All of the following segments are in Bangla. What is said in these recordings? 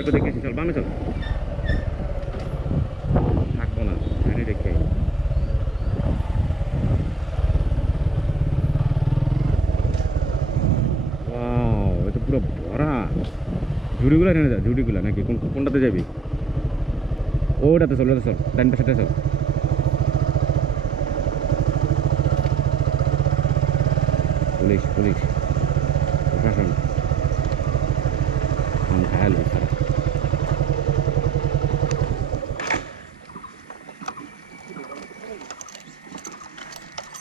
একটু দেখেছি চল বামে চল। থাকব না গাড়ি Wow, এটা পুরো ভরা। ঝুড়িগুলো এনে যা ঝুড়িগুলো নাকি? কোন কোনটাতে যাবি? ওটাতে চল ওটাতে চল ডান পাশে চল। Police police. প্রশাসন।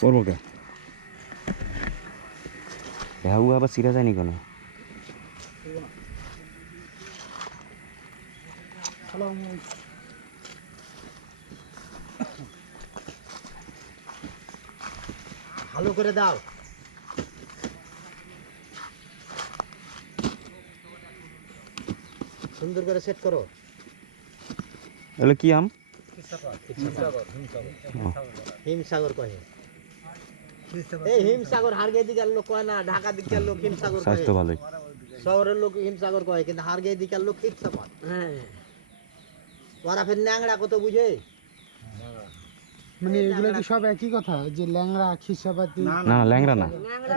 করব কে? হ্যাঁ আবার সিরা যায়নি কেন? ভালো করে দাও। সুন্দর করে সেট করো। এগুলো কি আম? হিমসাগর কহে। এই হিমসাগর হারগে দিকার লোক কয় না ঢাকা দিকার লোক হিমসাগর স্বাস্থ্য ভালোই। শহরের লোক হিমসাগর কয় কিন্তু হারগে দিকার লোক হিমসাগর। হ্যাঁ। ওরা ফের ন্যাংরা কত বুঝে? মানে এগুলো কি সব একই কথা যে ল্যাংড়া খিসাপাতি? না না। ল্যাংরা না।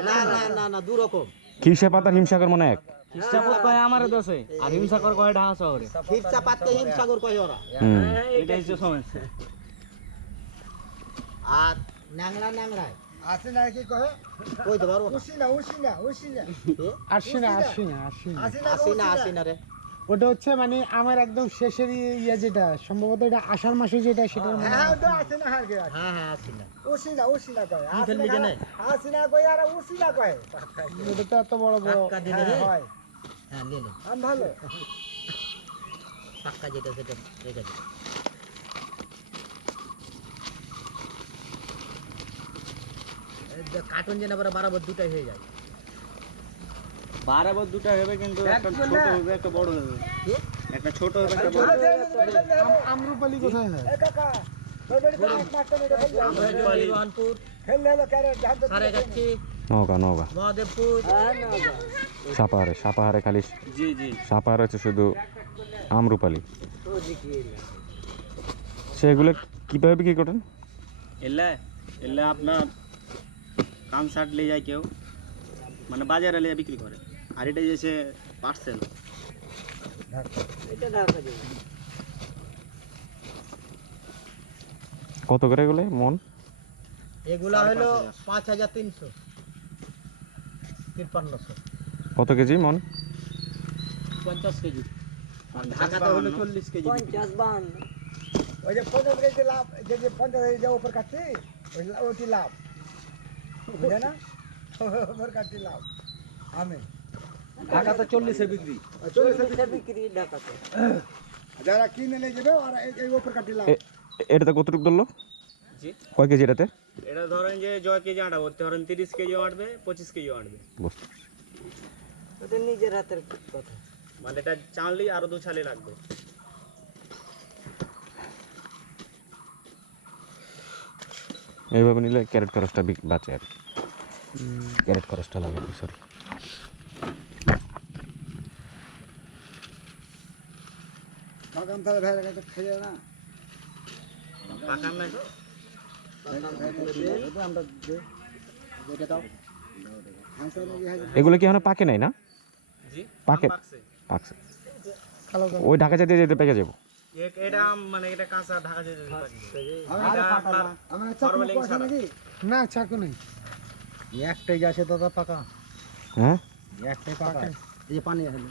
না না না না দু রকম খিরসা পাতার হিমসাগর মনে এক? কয় আমার দেশে আর হিমসাকর কয় ঢাকা শহরে। হিমসাগর কয় ওরা। হুম। হচ্ছে সমস্যা। আর ন্যাংরা ন্যাংরায় আছে না কি কহে? কইতে পারব না উসিনা উসিনা উসিনা এ? আসিনা আসিনা আসিনা আসি না। আসি না। রে। ওটা হচ্ছে মানে আমার একদম শেষের ইয়ে যেটা সম্ভবত এটা আষাঢ় মাসে যেটা সেটার মানে হ্যাঁ। হ্যাঁ আসি না উসিনা উসিনা কয়। কি ফেলবি জানে আসিনা কয় আর উসিনা কয়। এটা তো এত বড় বড়। রে। হয়। হ্যাঁ নে নে। আম ভালো। পাক্কা যেটা সেটা রেখে দে। কার্টুন যেন আবার বারাবার দুটাই হয়ে যায়। বারাবার দুটা হবে কিন্তু একটা ছোট হবে একটা বড় হবে। একটা ছোট হবে একটা বড় হবে। আম- আমরুপালি কোথায় হয়? মহাদেবপুর। সাপাহারে সাপাহারে খালি জি জি। সাপাহার হচ্ছে শুধু আমরুপালি। সেগুলো কীভাবে বিক্রি করেন এলে এলে আপনার কাম শার্ট নিয়ে যায় কেউ মানে বাজারে নিয়ে বিক্রি করে। আর এটা যেছে পার্সেল কত করে এগুলো মন? এগুলা হলো পাঁচ হাজার। তিনশো। তিপ্পান্নশো। কত কেজি মন? পঞ্চাশ কেজি। ঢাকাতে হলো চল্লিশ কেজি পঞ্চাশ বান ওই যে পঞ্চাশ কেজি লাভ যে যে পঞ্চাশ কেজি যে উপর কাটছি ওই লাভ। বুঝে না? উপর কাটছি লাভ আমি ঢাকাতে চল্লিশে বিক্রি। যারা কিনে নিয়ে যাবে ওরা এই- এই কাটি লাভ এটাতে কতটুকু ধরলো? কয় কেজি এটাতে? এটা ধরেন যে জয় কেজি আটা করতে ধরেন তিরিশ কেজি আটবে পঁচিশ কেজি আটবে বুঝতে পারছি। নিজের হাতের কথা। মানে এটা আরও দু ছালি লাগবে। এইভাবে নিলে ক্যারেট খরচটা বিক- বাঁচে আর কি। ক্যারেট খরচটা লাগে সরি বাগান তাহলে ভাই কাছে খেয়ে না। নাই। আমরা যে দাও হাঁসের নাকি এগুলো কি এখনও পাকে নাই না? পাকে? পাকছে। ওই ঢাকা যেতে যেতে পেকে যাব। মানে না চাকু নেই। একটাই যাচ্ছে দাদা পাকা। হ্যাঁ? একটাই পাকা। এই যে পানি হলো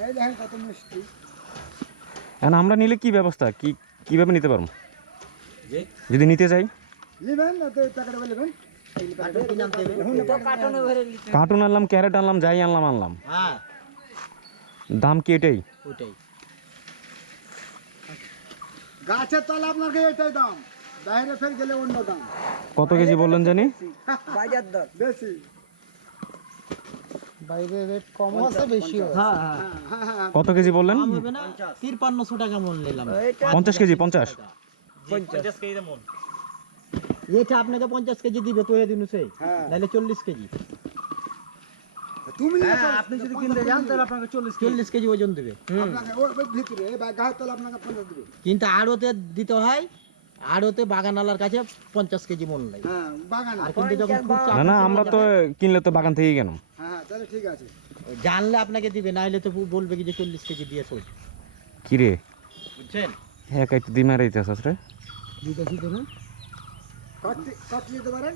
এই দেখেন কত মিষ্টি। এখন আমরা নিলে কি ব্যবস্থা? কি কীভাবে নিতে পারব? যদি নিতে চাই? নেবেন না তো টাকাটা নেবেন। কার্টুন কি নাম দেবে কার্টুন আনলাম ক্যারেট আনলাম যাই আনলাম আনলাম। হ্যাঁ। দাম কি এটাই? গাছের তলা আপনাকে এটাই দাম। বাইরে ফের গেলে অন্য দাম। কত কেজি বললেন জানি? বাজার দর বেশি। বাইরে রেট কম আছে বেশি হ্যাঁ হ্যাঁ কত কেজি বললেন? টাকা মন নিলাম। পঞ্চাশ কেজি পঞ্চাশ? পঞ্চাশ। কেজি মন। এটা আপনাকে পঞ্চাশ কেজি দিবে তো দিন সে। হ্যাঁ। নাহলে চল্লিশ কেজি। তুমি আপনি যদি কিনতে যান তাহলে আপনাকে কেজি। ওজন দেবে। আপনাকে ভিতরে বা আপনাকে কিন্তু আড়তে দিতে হয় আড়তে বাগানালার কাছে পঞ্চাশ কেজি মন লাগে। হ্যাঁ আর কিন্তু যখন না না আমরা তো কিনলে তো বাগান থেকেই কেন? হ্যাঁ তাহলে ঠিক আছে। জানলে আপনাকে দিবে নাইলে তো বলবে কি যে চল্লিশ কেজি দিয়ে সোজ কি রে? বুঝছেন? হ্যাঁ কাইতে রে। দিতেছি ধরুন কাটতে কাটতে দিতে পারেন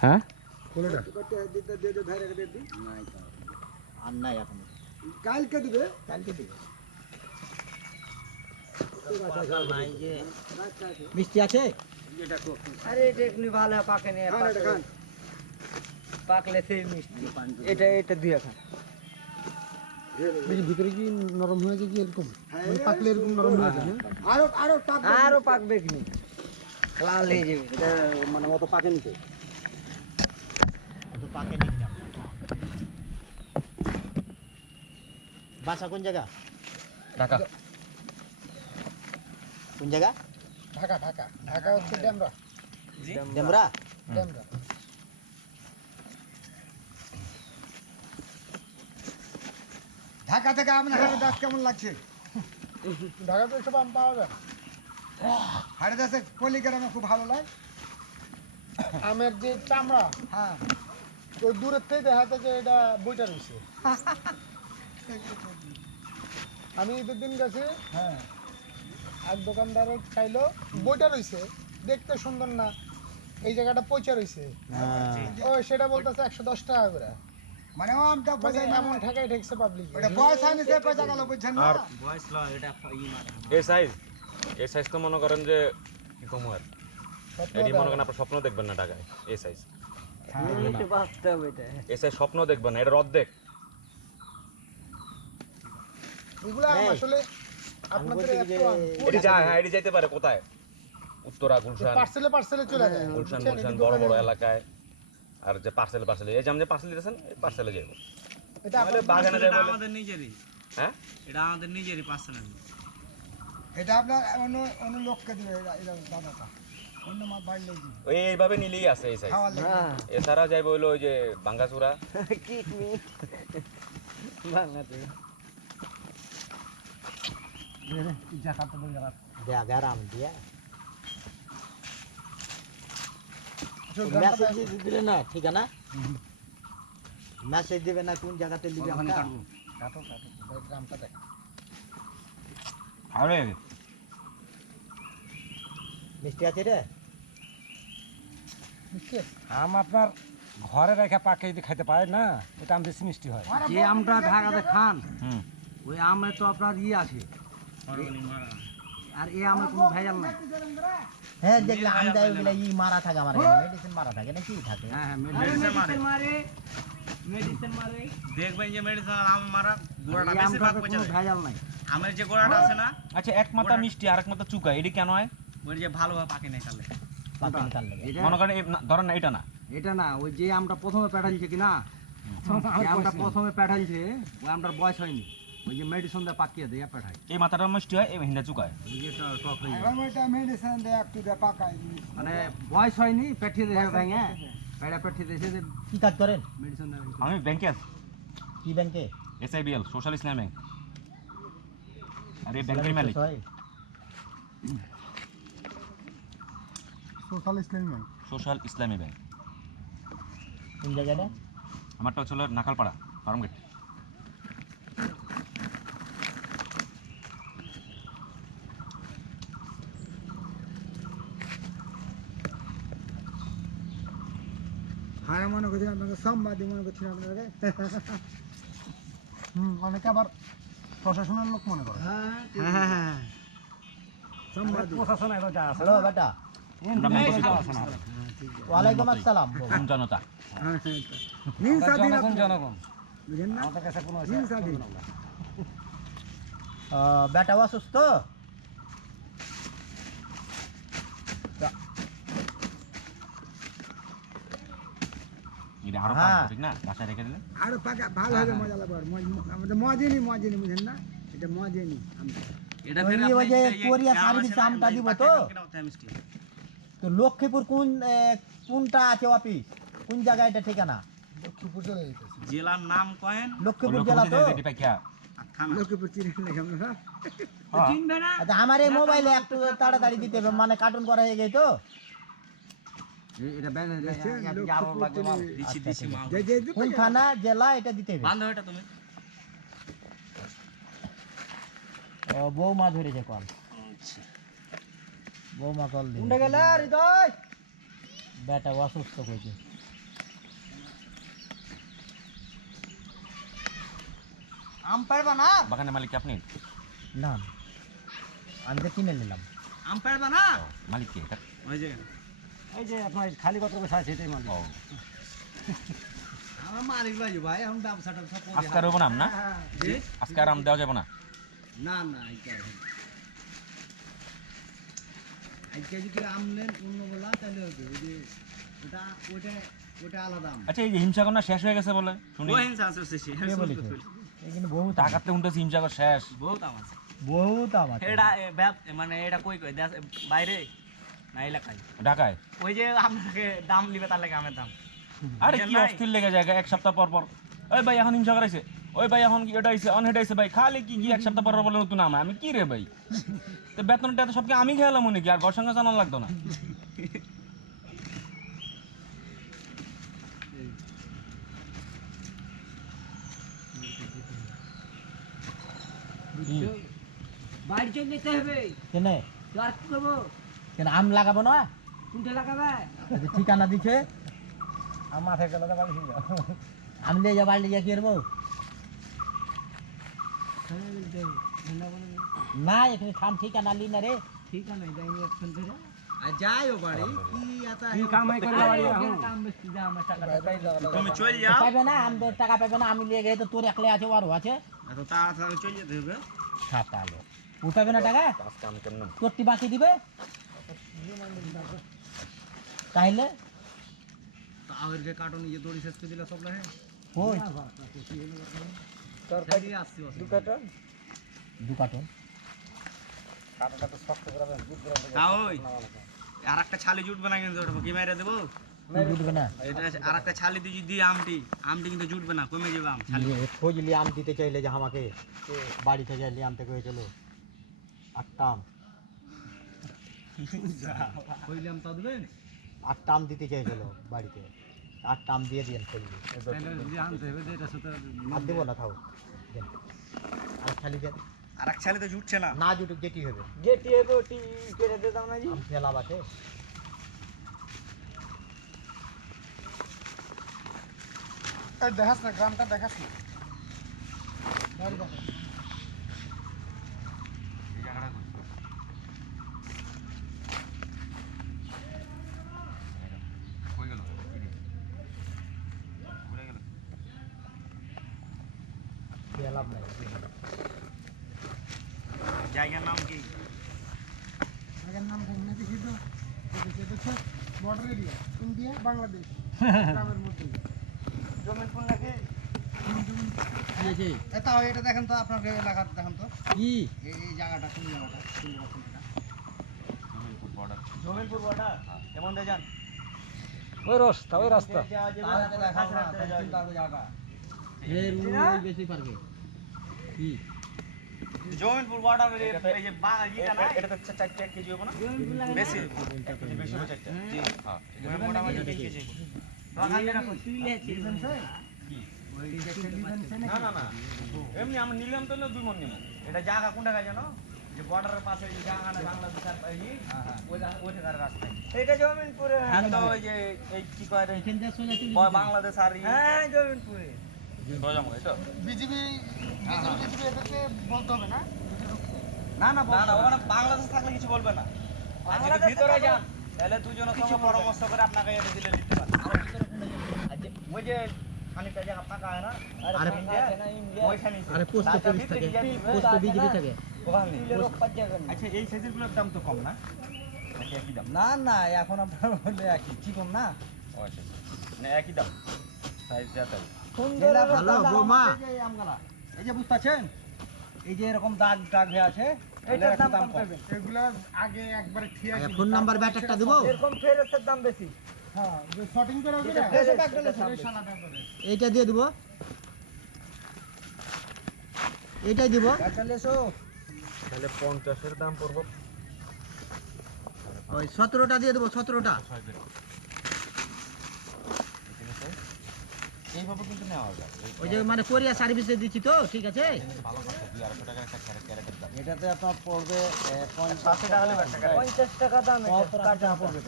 হ্যাঁ? কোনটা কাটতে দিতে দিয়ে দিয়ে ধরে রেখে দিই আর নাই এখন। কালকে দিবে? কালকে দিবে। মিষ্টি আছে? আরে এটা ভালো পাকে নিয়ে খান এটা খান। পাকলে সেই মিষ্টি। এটা এটা দিয়ে খান। ভিতরে কি নরম হয়েছে কি এরকম? পাকলে এরকম নরম হয়ে যায় আরও আরও পাক আরও পাকবে কি লাল হয়ে যাবে। এটা মানে অত পাকেনি তো তো পাকে নি। বাসা কোন জায়গা? ঢাকা। কোন জায়গা? ঢাকা ঢাকা। ঢাকা হচ্ছে ড্যামরা ডেমরা? ড্যামরা ঢাকা থেকে আপনার হাড়ে দাস কেমন লাগছে? ঢাকা তো সব আম পাওয়া যায়। হাড়ে দাসে পল্লিগ্রামে খুব ভালো লাগে। আমের যে চামড়া হ্যাঁ। ওই দূরের থেকে দেখা যে এটা বইটা রয়েছে। আমি ঈদের দিন গেছি। হ্যাঁ। এক দোকানদার খাইলো বইটা রয়েছে দেখতে সুন্দর না এই জায়গাটা পচা রয়েছে ও সেটা বলতেছে একশো দশ টাকা করে। মানে আমটা মানে পয়সা এমন ঠেকাই ঠেকছে পাবলিক ওটা পয়সা নিতে পয়সা গেল বুঝছেন না? বয়স ল এটা ই মারা। এই সাইজ এই সাইজ তো মনে করেন যে কি কম আর। এটি মনে করেন আপনার স্বপ্ন দেখবেন না সাইজ। এই সাইজ স্বপ্ন দেখবেন না এটা অর্ধেক। এগুলো আসলে আমি আপনাদের বলছি যে এটি যায় হ্যাঁ এটি যাইতে পারে কোথায়? উত্তরা গুলশান। পার্সেলে পার্সেলে চলে যায়। গুলশান গুলশান বড় বড় এলাকায়। আর যে পার্সেল পার্সেল এই যে আমি পার্সেল দিতেছেন পার্সেলে যাইব। এটা বাগানে যাই এটা আমাদের নিজেরই হ্যাঁ? এটা আমাদের নিজেরই পার্সোনাল এটা আপনার অন্য অন্য লোককে দিবে এটা- এটা দাদাটা। অন্য মাছ বাড়লে দিবে। ওই এইভাবে নিলেই আছে এই সাইজ হ্যাঁ। এছাড়া যাইব হইল ওই যে বাঙ্গাচুরা কিডনি বাংলাতে জায়গার আম দিয়া মেসেজ দিলে না ঠিকানা মেসেজ দেবে না কোন জায়গাতে নিবে আমরা গ্রামটা দেখ আরে মিষ্টি আছে রে। আম আপনার ঘরে রেখে পাকে যদি খাইতে পারে না? এটা আম বেশি মিষ্টি হয়। যে আমটা ঢাকাতে খান হুম। ওই আমে তো আপনার ইয়ে আছে। আর এই আমে কোনো ভেজাল নাই। হ্যাঁ যেগুলো আম দেয় ওগুলো ই মারা থাকে আমার মেডিসিন মারা থাকে না কি থাকে। হ্যাঁ হ্যাঁ মেডিসিন মারে। মারে। মেডিসিন মারে। দেখবেন যে মেডিসিন আম মারা গোড়াটা এই বেশিরভাগ পচে যায়। ভেজাল নাই। আমের যে গোড়াটা আছে না আচ্ছা এক মাথা মিষ্টি আর এক মাথা চুকা এটি কেন হয়? ওই যে ভালোভাবে পাকে নাই এটা মনে করেন না, ধরেন না এটা না। এটা না ওই যে আমটা প্রথমে পেটালছে কি না? আমটা প্রথমে পেটালছে ওই আমটার বয়স হয়নি। ওই যে মেডিসিন দিয়ে পাকিয়ে দিয়ে পেটায় এই মাথাটা মিষ্টি হয় এই হিন্দা চুকায় এটা টক হয়ে যায় ওইটা মেডিসিন দেয় একটু দিয়ে পাকায় মানে বয়স হয়নি পেঠিয়ে দিয়ে ভেঙে পেড়া পেঠিয়ে দিয়েছে যে কি কাজ করেন মেডিসিন আমি ব্যাংকে আছি কি ব্যাংকে এসআইবিএল সোশ্যাল ইসলাম ব্যাংক আর ব্যাংকের মালিক social Islami bank social Islami bank কোন জায়গাটা আমারটা হচ্ছে হলো নাকালপাড়া ফার্মগেট হ্যাঁ মনে করছি আপনাকে সম্বাদী মনে করছি আপনাকে? হুম অনেকে আবার প্রশাসনের লোক মনে করে। হ্যাঁ হ্যাঁ হ্যাঁ প্রশাসন এলো যা হ্যালো বেটা। ওয়ালাইকুম আসসালাম। জনতা। হিংসা দিন জনগণ আপনি। জনগণ বুঝেন না আমাদের কাছে কোনো হিংসা দিন আহ, বেটা অসুস্থ এটা আরও হ্যাঁ। ঠিক না? বাসায় রেখে দিলে? আরও পাকা ভালো হবে মজা লাগবে। আর আমাদের মজেনি মজেনি বুঝেন না? এটা মজেনি আমরা এটা ফের আপনি কোরিয়া সার্ভিস আমটা দিব তো? তো লক্ষ্মীপুর কোন কোনটা আছে অফিস? কোন জায়গায় এটা ঠিকানা? লক্ষ্মীপুর চলে যেতেছে। জেলার নাম কয়েন? লক্ষ্মীপুর জেলা তো। হ্যাঁ। আচ্ছা আমার এই মোবাইলে একটু তাড়াতাড়ি দিতে হবে মানে কার্টুন করা হয়ে গেছে তো? কোন থানা জেলা এটা দিতে হবে। বান্ধব এটা তুমি? ও, বৌমা ধরেছে কল। আচ্ছা। বৌমা কল দিন কোনটা গেলে হৃদয়! বেটা অসুস্থ করেছে আম পারবা না? বাগানের মালিক কি আপনি? না। আমি তো কিনে নিলাম। আম পারবা না? মালিক কি এটা? ওই যে। এই যে আপনার খালি পত্র বসে আছে এটাই মালিক আমার মালিক লাগবে ভাই এখন ব্যবসা টবসা আজকে আর হব না আম না আজকে আর আম দেওয়া যাবে না না না আজকে আর হবে না। আজকে যদি আম নেন অন্য বলা তাহলে হবে ওই যে ওটা ওটা ওটা আলাদা আম আচ্ছা এই যে হিমসাগর না শেষ হয়ে গেছে বলে শুনি ও হিংসা আছে শেষে এখানে বহুত টাকাতে উঠতেছে হিমসাগর শেষ বহুত আম আছে বহুত আম আছে এটা ব্যাপ- মানে এটা কই কই বাইরে না এলাকায়। ঢাকায়? ওই যে আপনাকে দাম নিবে তার লাগে আমের দাম। আরে কি অস্থির লেগে যায় এক সপ্তাহ পর পর। ওই ভাই এখন হিমসাগর আইছে ওই ভাই এখন কি এটা আইছে অন হেড ভাই খালি কি কি এক সপ্তাহ পর পর বলে নতুন আম আমি কি রে ভাই? তো বেতনটা তো সবকে আমি খেলাম মনে কি আর ঘর সঙ্গে জানানো লাগতো না? বাড়ি চলে যেতে হবে। কেনে? তো আর কি করব? কেন আম লাগাবো না? কোনটা লাগাবে? ঠিকানা দিছে। আমার মাথায় গেলে তো বাড়ি আমি লিয়ে যা বাড়ি যা কি করব না এখানে থাম ঠিকানা লি না রে ঠিক আছে যাইনি ধরে আর যাই ও বাড়ি কি আতা কি কামাই করলে বাড়ি কাম বেশি যা আমার টাকা তুমি চলে যাও। পাইবে না আমাদের টাকা পাইবে না আমি লিয়ে গেছে তো তোর একলে আছে ওরও আছে। এত তাড়াতাড়ি চলে যেতে হবে ছাপালো ও পাইবে না টাকা? বাকি দিবে? তাইলে তাহলে কার্টন ইয়ে দড়ি শেষ করে দিলে সব লাগে ওই তরকারি আসছে দু কার্টন তা ওই আর একটা ছালি জুটবে না কিন্তু ওটা কি মেরে দেবো বুঝবে না এটা আর একটা ছালি দিয়ে যদি দিই আমটি আমটি কিন্তু জুটবে না কমে যাবে আম ছালি নিয়ে খোঁজ নিয়ে আম দিতে চাইলে যে আমাকে বাড়ি থেকে নিয়ে আনতে হয়েছিল আটটা আম কইলাম তা দেবেন? আটটা আম দিতে চাইছিল বাড়িতে। আটটা আম দিয়ে আর দেবো না থাও। আর খালি দেন আর এক ছালি তো জুটছে না। না জুটুক যেটি হবে। যেটি হবে ওটি কেটে দিতাম না জি আম আছে? দেখাস না গ্রামটা দেখাস না বাড়ি দেখাস ফেলাব নাই জায়গার নাম কি জায়গার নাম জানি না দেখি তো দেখি এটা হচ্ছে বর্ডার ইন্ডিয়া বাংলাদেশ। গ্রামের মধ্যে। জমিন কোন লাগে এটা এটা দেখেন তো আপনার এলাকা দেখেন তো। কি? এই জায়গাটা কোন জায়গাটা? কোন জায়গা কোন জায়গা জমিনপুর বড়া কেমন দিয়ে যান। ওই রাস্তা ওই রাস্তা। তাহলে না তাহলে জায়গা। এর বেশি পারবে। কি? জমিনপুর বর্ডার এই যে বা ইটা না এটা তো চার চার কেজি হবে না? বেশি। বেশি হবে চারটা। জি হ্যাঁ। মোটামুটি তিন কেজি না না না। এমনি আমরা নিলাম তো না দুই মন নিলাম। এটা জায়গা কোন জায়গায় জানো? যে বর্ডারের পাশে যে জায়গা না বাংলাদেশ আর ওই রাস্তায়। এটা জমিনপুরে হ্যাঁ তো ওই যে এই কি কয় বাংলাদেশ আর ই- হ্যাঁ জমিনপুরে। তো? বিজিবি বিজিবি এদেরকে বলতে হবে না? না না না ওখানে বাংলাদেশ থাকলে কিছু বলবে না। আর যদি ভিতরে যান তাহলে দুজনের সঙ্গে পরামর্শ করে আপনাকে এটা দিলে দিতে পারে ওই যে খানিকটা জায়গা ফাঁকা হয় না আরে ওইখানে আরে পোস্ট পুলিশ থাকে পোস্ট বিজেপি থাকে। আচ্ছা এই সাইজেরগুলোর দাম তো কম না? একই দাম? না না এখন আপনার বললে একই। কি কম না আচ্ছা আচ্ছা। মানে একই দাম। সাইজ যা তাই। ভালো, বৌমা। এই যে আমগালা এই যে বুঝতে পারছেন এই যে এরকম দাগ দাগ হয়ে আছে দাম কম এগুলা আগে একবারে ঠিক আছে ফোন নাম্বার ব্যাটারটা দেবো? দাম বেশি। হ্যাঁ যে শর্টিং করে ওকে এইটা দিয়ে দিব। এইটাই দিব। তাহলে পঞ্চাশের দাম পড়ব। ওই সতেরোটা দিয়ে দেবো সতেরোটা ছয় কেজি এইভাবে কিন্তু নেওয়া যায়। ওই যে মানে কোরিয়া সার্ভিসে দিচ্ছি তো ঠিক আছে? ভালো কথা দুই আড়াইশো টাকার একটা ক্যারেট ক্যারেটের দাম। এটাতে আপনার পড়বে আশি টাকা হলে পঞ্চাশ টাকা দাম পড়বে।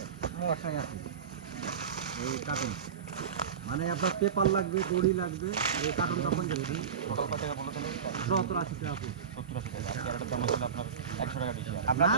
এই কার্টুন মানে আপনার পেপার লাগবে দড়ি লাগবে এই কার্টুনটা পঞ্চাশ টোটাল কত টাকা বলো সত্তর আশি টাকা। সত্তর আশি টাকা। ক্যারেটের দাম হচ্ছে আপনার একশো টাকা বেশি। আপনার